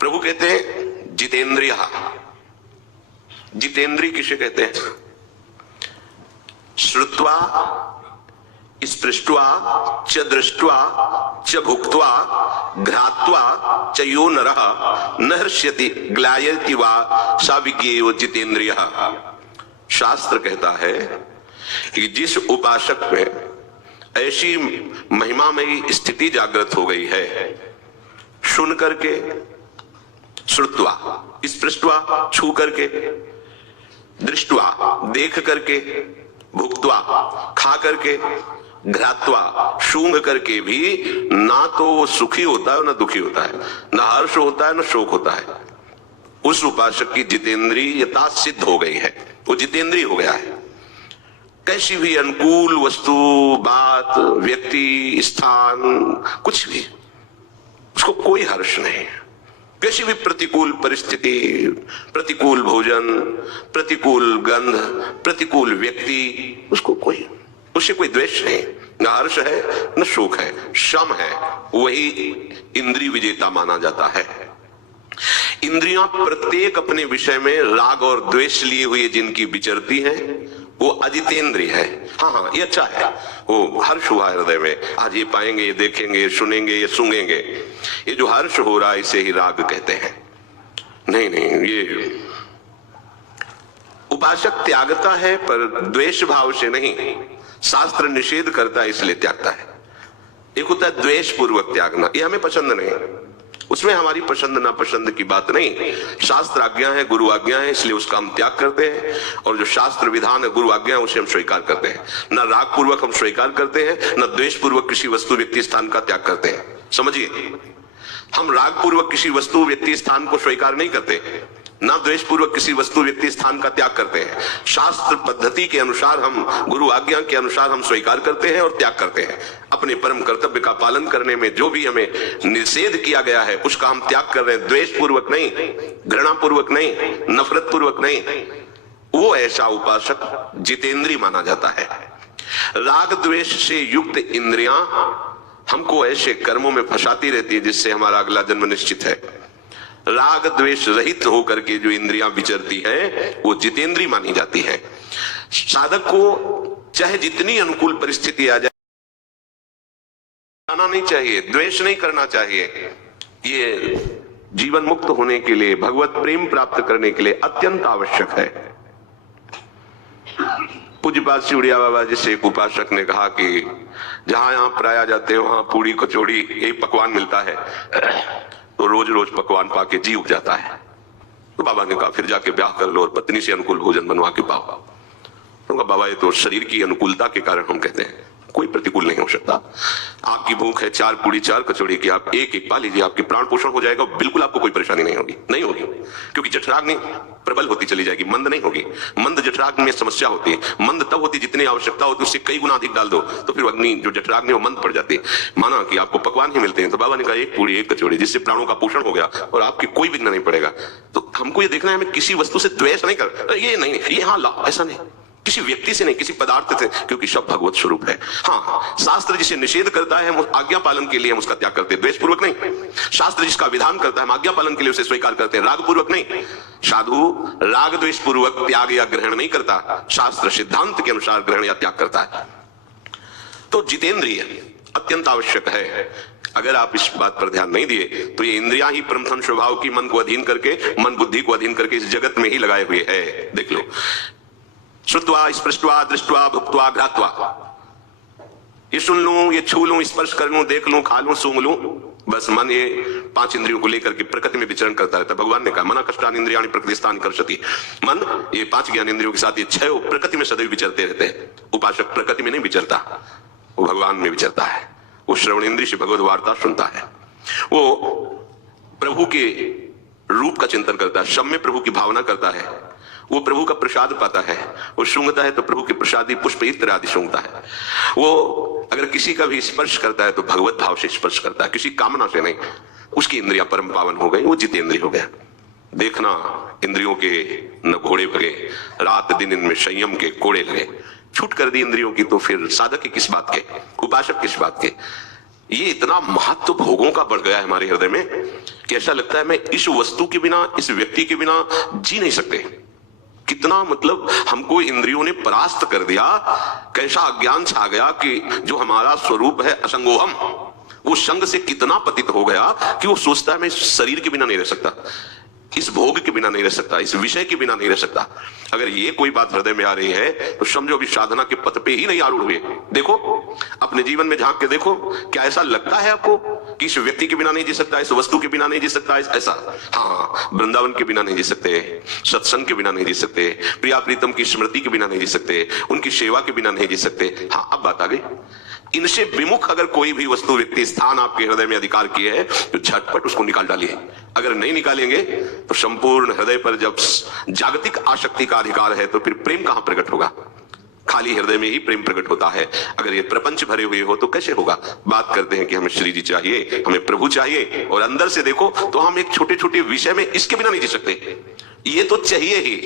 प्रभु कहते हैं जितेंद्रिय। जितेंद्रिय किसे कहते हैं? श्रुत्वा स्पृष्ट्वा च दृष्ट्वा च भुक्त्वा घ्रात्वा च यो नरः न हृष्यति ग्लायति वा सा विज्ञेयो जितेंद्रियः। शास्त्र कहता है कि जिस उपासक में ऐसी महिमामयी स्थिति जागृत हो गई है, सुन करके, श्रुत्वा स्पृष्ट्वा छू करके, दृष्टवा देख करके, भुक्त्वा खा करके, घ्रात्वा सूंघ करके भी ना तो वो सुखी होता है ना दुखी होता है, ना हर्ष होता है ना शोक होता है, उस उपासक की जितेंद्रियता सिद्ध हो गई है, वो जितेंद्रिय हो गया है। कैसी भी अनुकूल वस्तु, बात, व्यक्ति, स्थान, कुछ भी उसको कोई हर्ष नहीं है। कैसी भी प्रतिकूल परिस्थिति, प्रतिकूल भोजन, प्रतिकूल गंध, प्रतिकूल व्यक्ति, उससे कोई द्वेष नहीं, न हर्ष है न शोक है, शम है, वही इंद्रिय विजेता माना जाता है। इंद्रियां प्रत्येक अपने विषय में राग और द्वेष लिए हुए जिनकी विचरती हैं, वो अजितेंद्रिय है। हाँ, ये अच्छा है, वो हर्ष हुआ हृदय में, आज ये पाएंगे, ये देखेंगे, ये सुनेंगे, ये सूंघेंगे, ये जो हर्ष हो रहा है इसे ही राग कहते हैं। नहीं, ये उपासक त्यागता है पर द्वेष भाव से नहीं, शास्त्र निषेध करता है इसलिए त्यागता है। एक होता है द्वेष पूर्वक त्यागना, ये हमें पसंद नहीं, उसमें हमारी पसंद नापसंद की बात नहीं, शास्त्र आज्ञा है, गुरु आज्ञा है, इसलिए उसका हम त्याग करते हैं, और जो शास्त्र विधान है, गुरु आज्ञा है, उसे हम स्वीकार करते हैं। न राग पूर्वक हम स्वीकार करते हैं, न द्वेष पूर्वक किसी वस्तु व्यक्ति स्थान का त्याग करते हैं। समझिए, हम राग पूर्वक किसी वस्तु व्यक्ति स्थान को स्वीकार नहीं करते, ना द्वेष पूर्वक किसी वस्तु व्यक्ति स्थान का त्याग करते हैं। शास्त्र पद्धति के अनुसार, हम गुरु आज्ञा के अनुसार हम स्वीकार करते हैं और त्याग करते हैं। अपने परम कर्तव्य का पालन करने में जो भी हमें निषेध किया गया है उसका हम त्याग कर रहे हैं, द्वेष पूर्वक नहीं, घृणा पूर्वक नहीं, नफरत पूर्वक नहीं। वो ऐसा उपासक जितेंद्रिय माना जाता है। राग द्वेष से युक्त इंद्रियां हमको ऐसे कर्मों में फंसाती रहती है जिससे हमारा अगला जन्म निश्चित है। राग द्वेष रहित होकर के जो इंद्रियां विचरती हैं वो जितेंद्रिय मानी जाती है। साधक को चाहे जितनी अनुकूल परिस्थिति आ जाए, आना नहीं चाहिए, द्वेष नहीं करना चाहिए। ये जीवन मुक्त होने के लिए, भगवत प्रेम प्राप्त करने के लिए अत्यंत आवश्यक है। पूज्यपाद सिउड़िया बाबा जी से एक उपासक ने कहा कि जहां यहां प्राया जाते हैं वहां पूरी कचौड़ी यही पकवान मिलता है, तो रोज रोज पकवान पाके जी उग जाता है। तो बाबा ने कहा फिर जाके ब्याह कर लो और पत्नी से अनुकूल भोजन बनवा के पाओ। तो कहा बाबा ये तो शरीर की अनुकूलता के कारण हम कहते हैं, कोई प्रतिकूल नहीं हो सकता। आपकी भूख है 4 पूड़ी 4 कचौड़ी की, आप एक एक पा लीजिए, आपके प्राण पोषण हो जाएगा, बिल्कुल आपको कोई परेशानी नहीं होगी। नहीं होगी, क्योंकि जठराग्नि प्रबल होती चली जाएगी, मंद नहीं होगी। मंद जठराग्नि में समस्या होती है, मंद तब होती जितनी आवश्यकता होती उससे कई गुना अधिक डाल दो तो फिर अग्नि जो जठराग्नि वो मंद पड़ जाती है। माना कि आपको पकवान ही मिलते हैं, तो बाबा ने कहा 1 पूड़ी 1 कचौड़ी, जिससे प्राणों का पोषण हो गया और आपकी कोई विघ्न नहीं पड़ेगा। तो हमको ये देखना है, हमें किसी वस्तु से द्वेष नहीं कर, ये नहीं, ये हाँ ला, ऐसा नहीं, किसी व्यक्ति से नहीं, किसी पदार्थ से, क्योंकि सब भगवत स्वरूप है। हाँ, शास्त्र जिसे निषेध करता है हम आज्ञा पालन के लिए हम उसका त्याग करते हैं, द्वेष पूर्वक नहीं। शास्त्र जिसका विधान करता है हम आज्ञा पालन के लिए उसे स्वीकार करते हैं, राग पूर्वक नहीं। साधु राग द्वेष पूर्वक त्याग या ग्रहण नहीं करता, शास्त्र सिद्धांत के अनुसार ग्रहण या त्याग करता है। तो जितेंद्रिय अत्यंत आवश्यक है। अगर आप इस बात पर ध्यान नहीं दिए तो ये इंद्रियां ही परमधन स्वभाव की मन को अधीन करके, मन बुद्धि को अधीन करके इस जगत में ही लगाए हुए है। देख लो, श्रुत्वा स्पृष्ट्वा दृष्ट्वा भुक्त्वा घ्रात्वा, ये सुन लूं, ये छू लूं, स्पर्श कर लूं, देख लूं, खा लूं, सूंघ लूं, बस मन ये 5 इंद्रियों को लेकर के प्रकृति में विचरण करता रहता है। भगवान ने कहा मना कष्टानि इंद्रियाणि प्रकृतिस्थानि कर्षति, मन ये 5 ज्ञान इंद्रियों के साथ ये 6 प्रकृति में सदैव विचरते रहते हैं। उपासक प्रकृति में नहीं विचरता, वो भगवान में विचरता है। वो श्रवण इंद्रिय से भगवत वार्ता सुनता है, वो प्रभु के रूप का चिंतन करता है, शम में प्रभु की भावना करता है, वो प्रभु का प्रसाद पाता है, वो सूंघता है तो प्रभु के प्रसादी पुष्प इत्र आदि सूंघता है। वो अगर किसी का भी स्पर्श करता है तो भगवत भाव से स्पर्श करता है, किसी कामना से नहीं। उसकी इंद्रियां परम पावन हो गई, वो जितेंद्रिय हो गया। देखना, इंद्रियों के न घोड़े भगे, रात दिन इनमें संयम के कोड़े लगे। छूट कर दी इंद्रियों की तो फिर साधक की किस बात के, उपासक किस बात के। ये इतना महत्व भोगों का बढ़ गया है हमारे हृदय में कि ऐसा लगता है मैं इस वस्तु के बिना, इस व्यक्ति के बिना जी नहीं सकते। कितना मतलब हमको इंद्रियों ने परास्त कर दिया, कैसा अज्ञान छा गया कि जो हमारा स्वरूप है असंगोहम, वो संग से कितना पतित हो गया कि वो सोचता है मैं इस शरीर के बिना नहीं रह सकता, इस भोग के बिना नहीं रह सकता, इस विषय के बिना नहीं रह सकता। अगर ये कोई बात हृदय में आ रही है तो समझो अभी साधना के पथ पे ही नहीं आरूढ़ हुए। देखो अपने जीवन में झांक के देखो, क्या ऐसा लगता है आपको कि इस व्यक्ति के बिना नहीं जी सकता, इस वस्तु के बिना नहीं जी सकता, ऐसा? हाँ, वृंदावन के बिना नहीं जी सकते, सत्संग के बिना नहीं जी सकते, प्रिया प्रीतम की स्मृति के बिना नहीं जी सकते, उनकी सेवा के बिना नहीं जी सकते। हाँ, अब बात आ गई, इनसे विमुख अगर कोई भी वस्तु, व्यक्ति, स्थान आपके हृदय में अधिकार किए है तो झटपट उसको निकाल डालिए। अगर नहीं निकालेंगे तो संपूर्ण हृदय पर जब जागतिक आसक्ति का अधिकार है तो फिर प्रेम कहां प्रकट होगा? खाली हृदय में ही प्रेम प्रकट होता है। अगर ये प्रपंच भरे हुए हो तो कैसे होगा? बात करते हैं कि हमें श्री जी चाहिए, हमें प्रभु चाहिए, और अंदर से देखो तो हम एक छोटे छोटे विषय में इसके बिना नहीं जी सकते। ये तो चाहिए ही,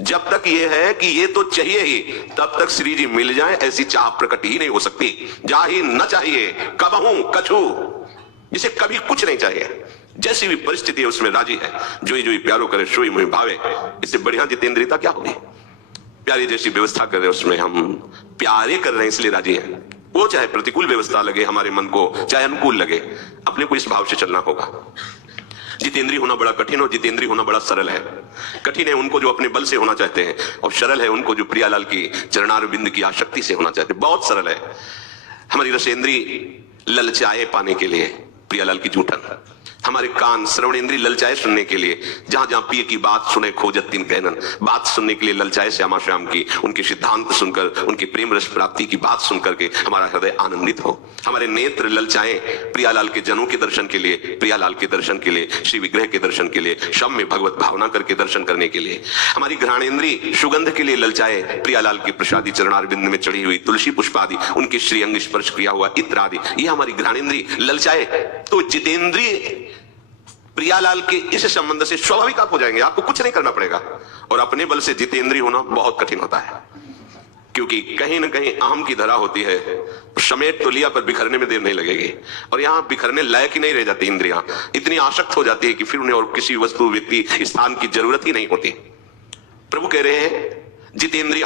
जब तक ये है कि ये तो चाहिए ही, तब तक श्री जी मिल जाए ऐसी चाह प्रकट ही नहीं हो सकती। जा ही न चाहिए कबहू कछु, जिसे कभी कुछ नहीं चाहिए, जैसी भी परिस्थिति है उसमें राजी है। जोई जोई प्यारो करे सोई मुहि भावे, इससे बढ़िया जितेंद्रियता क्या होगी? प्यारी जैसी व्यवस्था कर रहे उसमें हम प्यारे कर रहे हैं इसलिए राजी हैं। वो चाहे प्रतिकूल व्यवस्था लगे हमारे मन को, चाहे अनुकूल लगे, अपने को इस भाव से चलना होगा। जितेंद्रिय होना बड़ा कठिन और जितेंद्रिय होना बड़ा सरल है। कठिन है उनको जो अपने बल से होना चाहते हैं, और सरल है उनको जो प्रियालाल की चरणारविंद की आसक्ति से होना चाहते हैं। बहुत सरल है। हमारी रसेंद्री ललचाए पाने के लिए प्रियालाल की जूठन, हमारे कान श्रवणेंद्री ललचाए सुनने के लिए, जहां जहां पिए की बात सुने खोजत तीन कहनन, बात सुनने के लिए ललचाए श्यामा श्याम की, उनके सिद्धांत सुनकर, उनकी प्रेम रस प्राप्ति की बात सुनकर के हमारा हृदय आनंदित हो। हमारे नेत्र ललचाए प्रियालाल के जनों के दर्शन के लिए, प्रियालाल के दर्शन के लिए, श्री विग्रह के दर्शन के लिए, शम में भगवत भावना करके दर्शन करने के लिए। हमारी घ्राणेंद्री सुगंध के लिए ललचाए प्रियालाल की प्रसादी चरणारविंद में चढ़ी हुई तुलसी पुष्पादि, उनके श्रीअंग स्पर्श किया हुआ इत्र आदि, ये हमारी घ्राणेंद्री ललचाए। तो जितेंद्रिय प्रियालाल के इस संबंध से स्वाभाविक आप हो जाएंगे, आपको कुछ नहीं करना पड़ेगा। और अपने बल से जितेंद्रिय होना बहुत कठिन होता है, क्योंकि कहीं ना कहीं अहम की धरा होती है। समेट तो लिया पर बिखरने में देर नहीं लगेगी, और यहां बिखरने लायक ही नहीं रह जाती इंद्रियां, इतनी आसक्त हो जाती है कि फिर उन्हें और किसी वस्तु, व्यक्ति, स्थान की जरूरत ही नहीं होती। प्रभु कह रहे हैं जितेंद्रिय